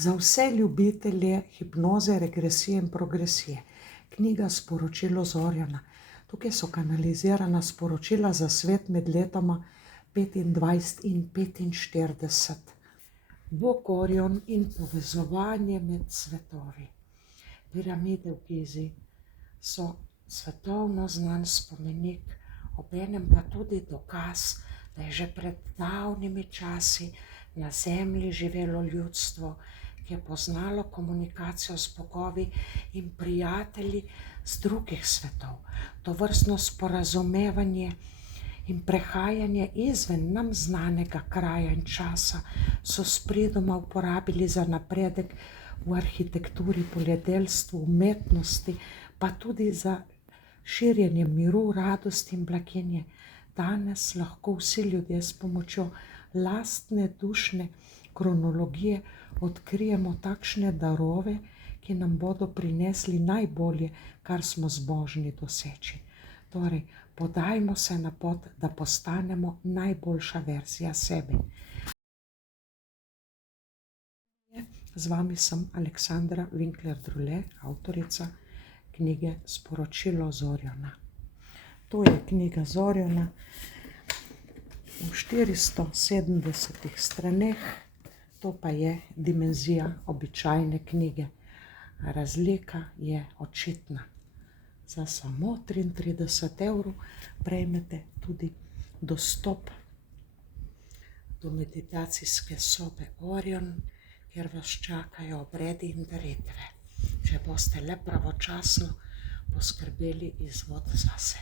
Za vse ljubitelje hipnoze, regresije in progresije. Knjiga Sporočilo Zorjana. Tukaj so kanalizirana sporočila za svet med letoma 25 in 45. Bog Orion in povezovanje med svetovi. Piramide v Gizi so svetovno znan spomenik, obenem pa tudi dokaz, da je že pred davnimi časi na Zemlji živelo ljudstvo, ki je poznalo komunikacijo z bogovi in prijatelji z drugih svetov. Tovrstno sporazumevanje in prehajanje izven nam znanega kraja in časa so spridoma uporabili za napredek v arhitekturi, poljedelstvu, umetnosti, pa tudi za širjenje miru, radosti in blaginje. Danes lahko vsi ljudje s pomočjo lastne dušne kronologije odkrijemo takšne darove, ki nam bodo prinesli najbolje, kar smo zmožni doseči. Torej, podajmo se na pot, da postanemo najboljša verzija sebe. Z vami sem Aleksandra Winkler-Drule, avtorica knjige Sporočilo Zorjana. To je knjiga Zorjana v 470 straneh, to pa je dimenzija običajne knjige. Razlika je očitna. Za samo 33 evrov prejmete tudi dostop do meditacijske sobe Orion, kjer vas čakajo obredi in daritve, če boste le pravočasno poskrbeli izvod zase.